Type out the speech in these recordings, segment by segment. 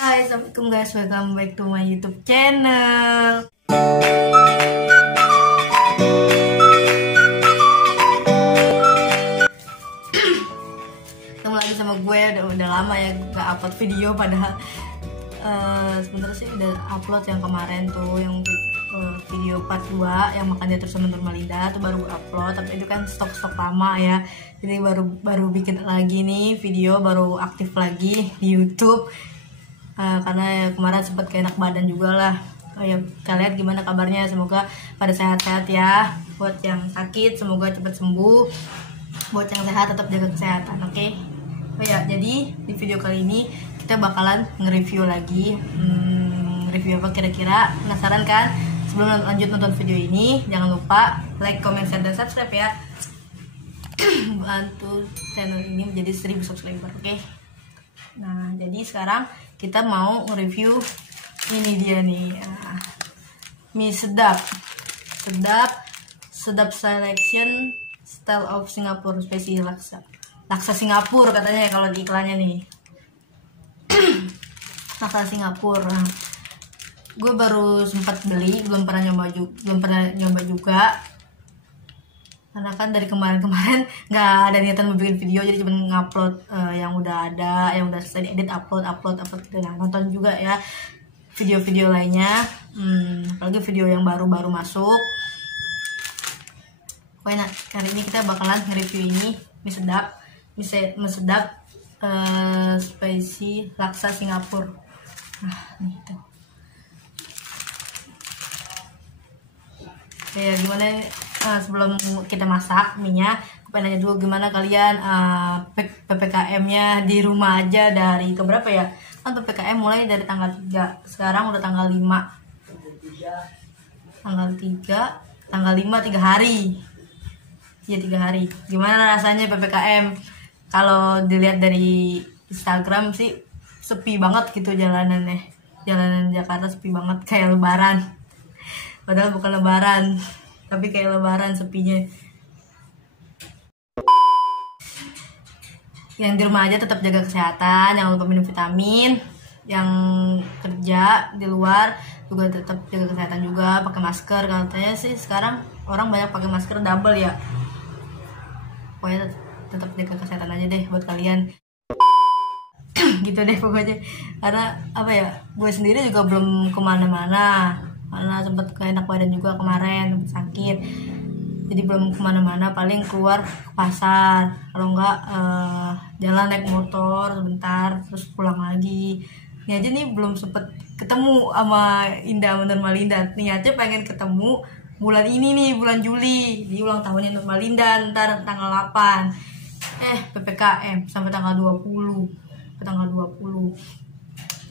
Hai, assalamualaikum guys, welcome back to my YouTube channel. Ketemu lagi sama gue, udah lama ya gak upload video, padahal sebenarnya sih udah upload yang kemarin tuh, yang video part 2 yang makan dia terus sama Nurmalinda tuh baru gue upload, tapi itu kan stok lama ya, jadi baru bikin lagi nih video, baru aktif lagi di YouTube. Karena ya, kemarin sempat gak enak badan juga lah. Oh ya, kalian gimana kabarnya? Semoga pada sehat-sehat ya. Buat yang sakit semoga cepat sembuh. Buat yang sehat tetap jaga kesehatan, oke? Oh ya, jadi di video kali ini kita bakalan nge-review lagi. Review apa kira-kira? Penasaran kan? Sebelum lanjut nonton video ini, jangan lupa like, comment, share, dan subscribe ya. Bantu channel ini menjadi 1000 subscriber, oke? Nah, jadi sekarang kita mau review ini dia nih, mie sedap selection style of Singapore spesial laksa Singapura katanya ya kalau di iklannya nih. Laksa Singapura. Nah, gue baru sempat beli, belum pernah nyoba juga. Karena kan dari kemarin nggak ada niatan mau bikin video, jadi cuma ngupload yang udah ada, yang udah selesai edit, upload. Nah, nonton juga ya video-video lainnya, apalagi video yang baru masuk. Pokoknya hari ini kita bakalan nge-review ini mie sedap spicy laksa Singapura. Nah, gitu. Ya gimana sebelum kita masak minyak, aku pengen nanya dulu gimana kalian PPKM-nya di rumah aja dari keberapa ya? Kan PPKM mulai dari tanggal 3, sekarang udah tanggal 5. Tanggal 5 3 hari. Ya 3 hari. Gimana rasanya PPKM? Kalau dilihat dari Instagram sih sepi banget gitu jalanannya. Jalanan Jakarta sepi banget kayak lebaran. Padahal bukan lebaran, tapi kayak lebaran sepinya. Yang di rumah aja tetap jaga kesehatan, jangan lupa minum vitamin. Yang kerja di luar juga tetap jaga kesehatan juga, pakai masker. Katanya sih sekarang orang banyak pakai masker double ya. Pokoknya tetap jaga kesehatan aja deh buat kalian. Gitu deh pokoknya. Karena apa ya, gue sendiri juga belum kemana-mana. Karena sempat gak enak badan juga kemarin, sakit, jadi belum kemana-mana, paling keluar ke pasar, kalau enggak jalan naik motor sebentar terus pulang lagi. Ini aja nih belum sempet ketemu sama Indah sama Nurmalinda. Niatnya pengen ketemu bulan ini nih, bulan Juli, di ulang tahunnya Nurmalinda ntar tanggal 8. PPKM sampai tanggal 20,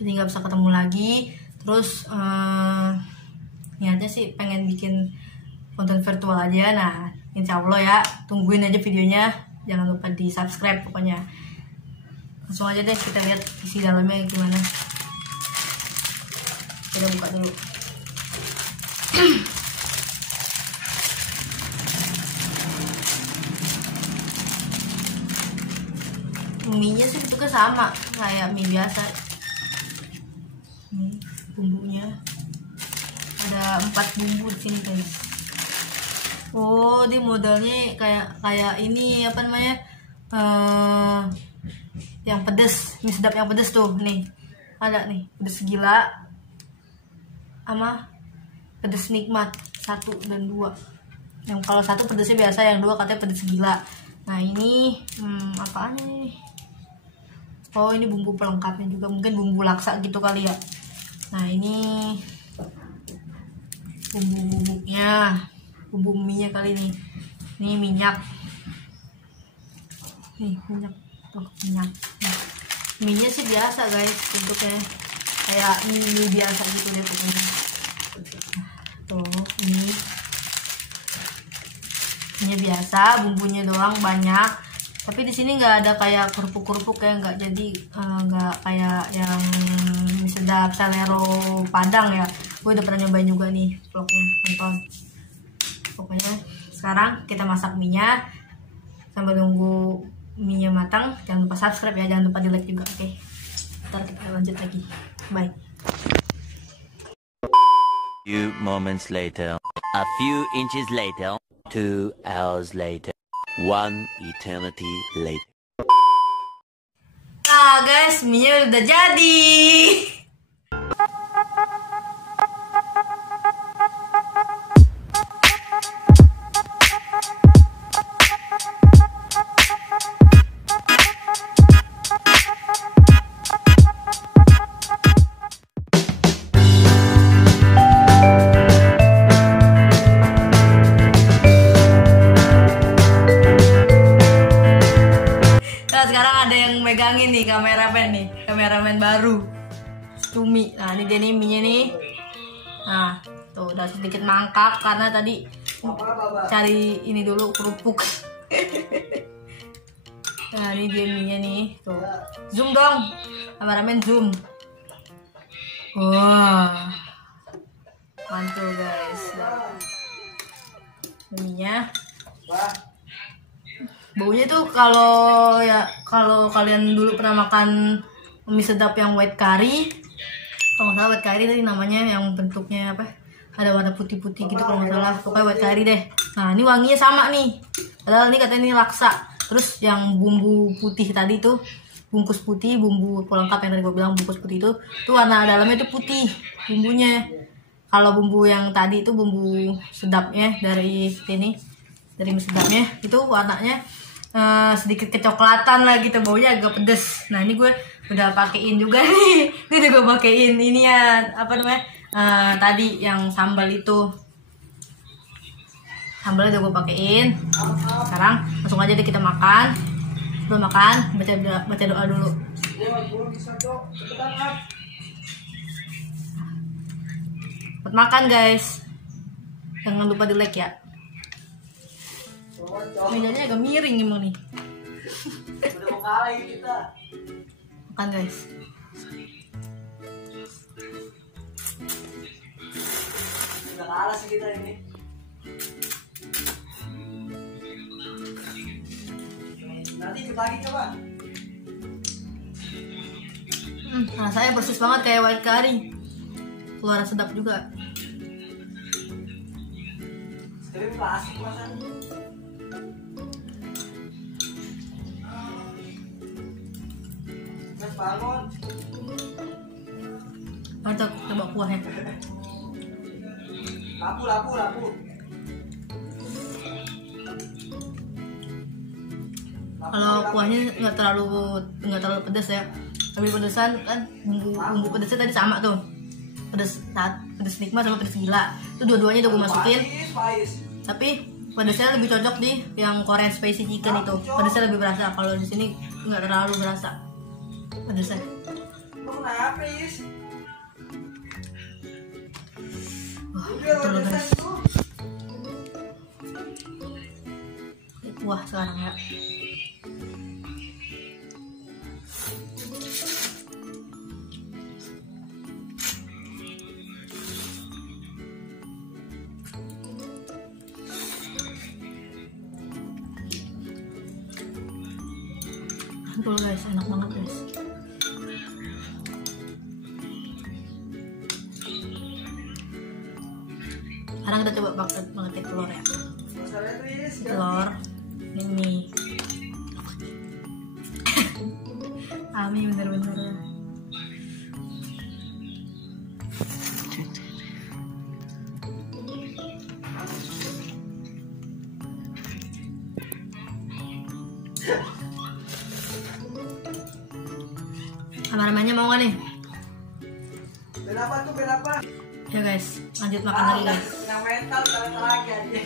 jadi nggak bisa ketemu lagi. Terus niatnya sih pengen bikin konten virtual aja. Nah, insya Allah ya, tungguin aja videonya, jangan lupa di subscribe pokoknya. Langsung aja deh kita lihat isi dalamnya gimana. Kita buka dulu. Mie-nya sih bentuknya sama kayak mie biasa. Nih bumbunya ada 4 bumbu di sini guys. Oh, dia modelnya kayak ini apa namanya, yang pedes, mie sedap yang pedes tuh nih. Ada nih pedes gila sama pedes nikmat 1 dan 2. Yang kalau 1 pedesnya biasa, yang 2 katanya pedes gila. Nah ini apaan nih? Oh, ini bumbu pelengkapnya juga, mungkin bumbu laksa gitu kali ya. Nah ini bumbu-bumbunya, bumbu mie-nya kali nih. Ini minyak. Nih, minyak. Tuh, minyak. Nah, mie-nya sih biasa, guys. Bentuknya kayak mie biasa gitu deh pokoknya. Tuh, ini. Mie biasa, bumbunya doang banyak. Tapi di sini nggak ada kayak kerupuk-kerupuk ya, nggak, jadi nggak kayak yang mie sedap Selero Padang ya. Gue udah pernah nyobain juga nih vlognya, nonton. Pokoknya sekarang kita masak mie-nya sambil nunggu mie-nya matang. Jangan lupa subscribe ya, jangan lupa di like juga, oke? Ntar kita lanjut lagi. Bye. Few moments later, a few inches later, 2 hours later, 1 eternity later. Ah guys, mie udah jadi. Nah, sekarang ada yang megangin nih kameramen baru, Cumi. Nah ini dia nih mie nih. Nah tuh udah sedikit mangkak karena tadi cari ini dulu kerupuk. Nah ini dia mie nih, tuh zoom dong, kameramen zoom. Wah mantul guys. Mie-nya baunya tuh kalau kalian dulu pernah makan mie sedap yang white curry, kalau nggak salah white curry tadi namanya, yang bentuknya apa, ada warna putih-putih gitu kalau nggak salah, pokoknya white curry deh. Nah ini wanginya sama nih, padahal ini katanya ini laksa. Terus yang bumbu putih tadi tuh, bungkus putih, bumbu pelengkap yang tadi gue bilang bungkus putih itu tuh warna dalamnya tuh putih bumbunya. Kalau bumbu yang tadi itu bumbu sedapnya dari mie sedapnya itu warnanya sedikit kecoklatan lah gitu, baunya agak pedes. Nah ini gue udah pakein juga nih, ini udah gue pakein ini ya, apa namanya, tadi yang sambal itu, sambalnya udah gue pakein. Sekarang langsung aja deh kita makan. Sebelum makan baca doa dulu. Buat makan guys, jangan lupa di like ya. Mejanya agak miring emang nih. Udah mau kalah kita. Makan guys. Udah kalah sih kita ini. Nanti ikut lagi coba. Rasanya persis banget kayak white curry. Keluar sedap juga. Sekali plastik masan. Bangun. Mantap, coba kuahnya. Lapu. Kalau kuahnya nggak terlalu pedas ya. Lebih pedesan kan, bumbu pedesnya tadi sama tuh. Pedes nikmat sama pedes gila. Itu dua-duanya udah gue masukin. Tapi pedesnya lebih cocok di yang Korean spicy chicken itu. Pedesnya lebih berasa. Kalau di sini nggak terlalu berasa pedesnya. Kenapa, Is? Wah, betul guys. Wah, sekarang ya. Betul guys, enak banget guys. Sekarang kita coba pakai telur ya. Telur ini. Ami bener-bener. Kameramannya mau nggak nih? Berapa? Ya guys, lanjut makan lagi guys. Yang mental jalan lagi aja.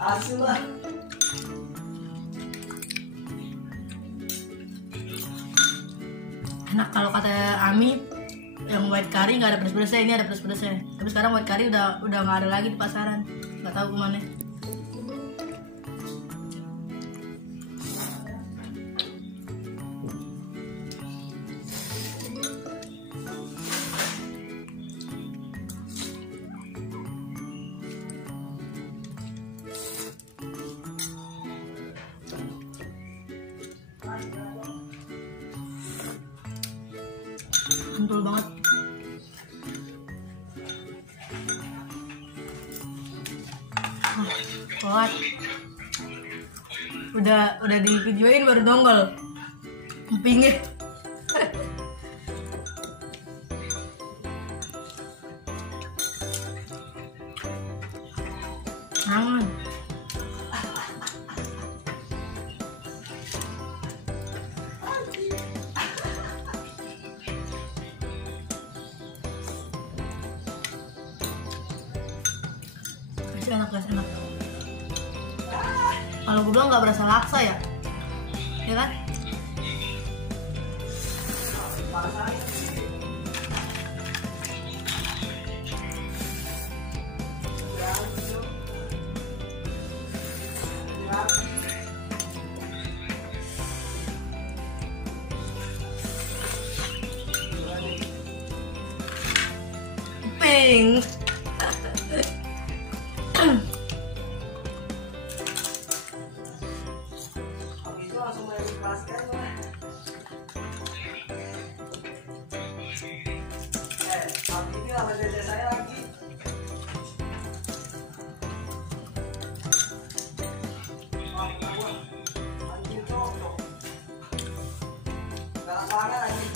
Asu lah. Enak kalau kata Ami, yang white curry nggak ada pedes-pedesnya, ini ada pedes-pedesnya. Tapi sekarang white curry udah nggak ada lagi di pasaran, nggak tahu kemana. banget. Udah di videoin baru nongol. Pingit. Tangan. Masih enak guys, enak. Kalau gue bilang nggak berasa laksa ya kan? Pink. Ini sama dede saya lagi. Anjing cocok. Gak parah lagi.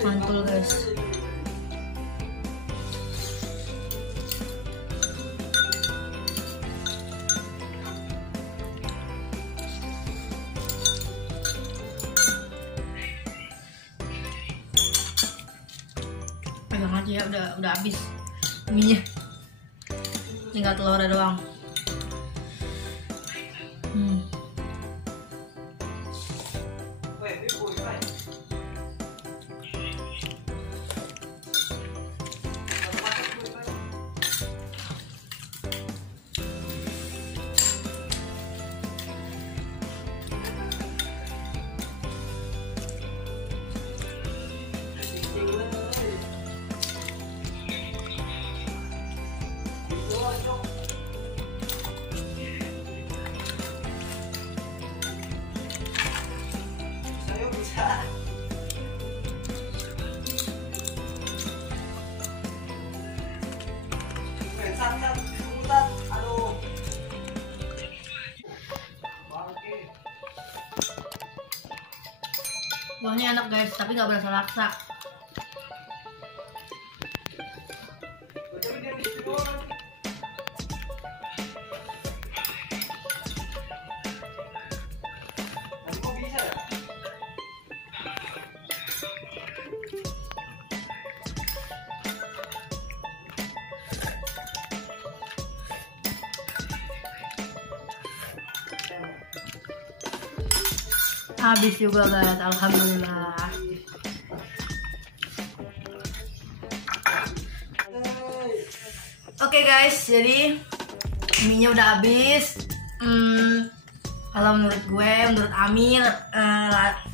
Mantul guys. Pegang aja ya, udah habis minyak. Tinggal telurnya doang. Kuahnya enak guys, tapi nggak berasa laksa. Habis juga guys, alhamdulillah. Oke guys, jadi mie-nya udah habis. Kalau menurut gue, menurut Amir,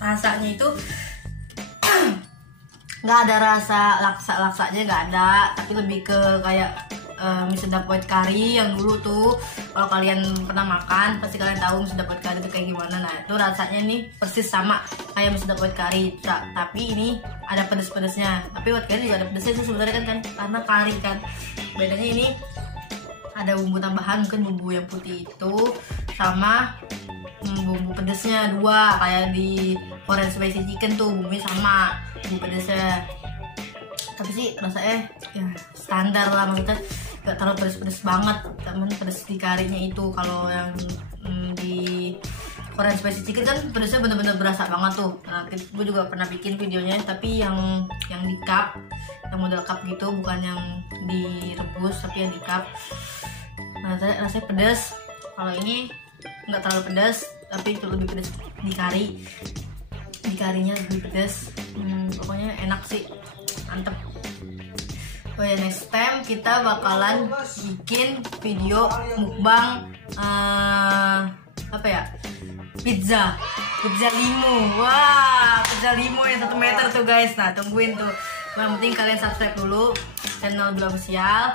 rasanya itu nggak ada rasa laksa-laksanya, nggak ada, tapi lebih ke kayak mie sedap white curry yang dulu tuh. Kalau kalian pernah makan pasti kalian tahu mie sedap white curry itu kayak gimana. Nah itu rasanya nih persis sama kayak mie sedap white curry, tapi ini ada pedes-pedesnya. Tapi white curry juga ada pedesnya sih sebenarnya kan karena curry kan. Bedanya ini ada bumbu tambahan, mungkin bumbu yang putih itu sama bumbu pedesnya dua, kayak di Korean spicy chicken tuh bumbunya sama bumbu pedesnya. Tapi sih rasanya ya standar lah, maksudnya gak terlalu pedes-pedes banget, temen pedes di karinya itu. Kalau yang di Korean spicy chicken kan pedesnya bener-bener berasa banget tuh. Nah gue juga pernah bikin videonya, tapi yang di cup, yang model cup gitu, bukan yang direbus tapi yang di cup. Nah rasanya pedes. Kalau ini nggak terlalu pedas, tapi itu lebih pedas di kari. Di karinya lebih pedas. Pokoknya enak sih, mantep. Oh ya, next time kita bakalan bikin video mukbang apa ya, pizza limo. Wah, pizza limo yang 1 meter tuh guys. Nah tungguin tuh Yang penting kalian subscribe dulu channel Dula Official,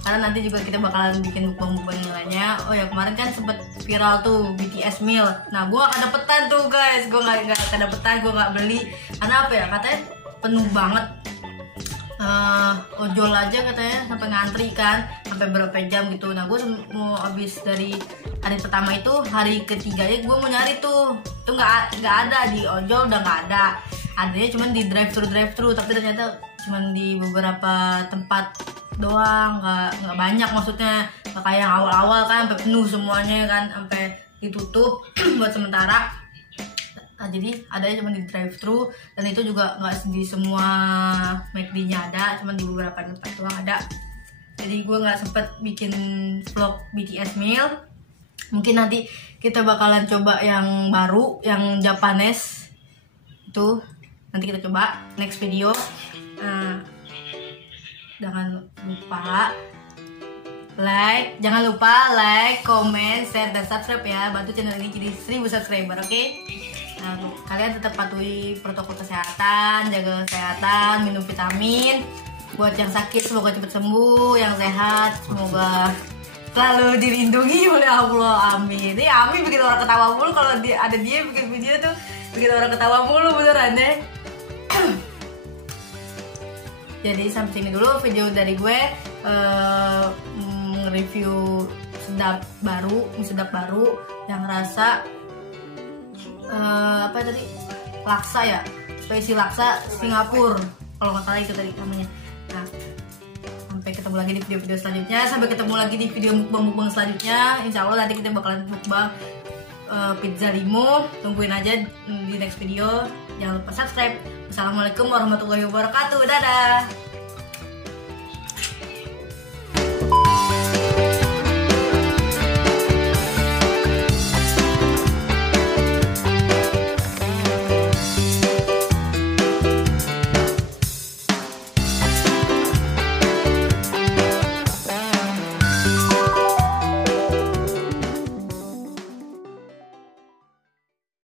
karena nanti juga kita bakalan bikin mukbang-mukbang yang lainnya. Oh ya, kemarin kan sempet viral tuh BTS meal. Nah, gue gak kedapetan tuh guys, gue gak kedapetan, gue gak beli. Karena apa ya, katanya penuh banget. Ojol aja katanya sampai ngantri kan, sampai berapa jam gitu. Nah, gue mau habis dari hari pertama itu, hari ketiganya gue mau nyari tuh, itu nggak ada di ojol, udah nggak ada. Adanya cuman di drive-thru, tapi ternyata cuman di beberapa tempat doang, nggak banyak, maksudnya nggak kayak yang awal-awal kan sampai penuh semuanya kan, sampai ditutup buat sementara. Nah, jadi adanya cuma di drive-thru, dan itu juga nggak di semua McD-nya ada, cuma di beberapa tempat doang ada. Jadi gue nggak sempet bikin vlog BTS meal. Mungkin nanti kita bakalan coba yang baru, yang Japanese itu nanti kita coba next video. Jangan lupa like, comment, share, dan subscribe ya. Bantu channel ini jadi 1000 subscriber, oke? Nah, kalian tetap patuhi protokol kesehatan, jaga kesehatan, minum vitamin. Buat yang sakit semoga cepat sembuh, yang sehat semoga selalu dilindungi oleh Allah, amin. Ini Ami bikin orang ketawa mulu, kalau ada dia bikin video tuh bikin orang ketawa mulu beneran deh. Jadi sampai sini dulu video dari gue, review mie sedap baru yang rasa apa tadi, laksa ya, spesial laksa Singapura kalau nggak salah itu tadi namanya. Nah, sampai ketemu lagi di video-video selanjutnya, sampai ketemu lagi di video mukbang selanjutnya. Insya Allah nanti kita bakalan mukbang pizza limo. Tungguin aja di next video. Jangan lupa subscribe. Assalamualaikum warahmatullahi wabarakatuh. Dadah.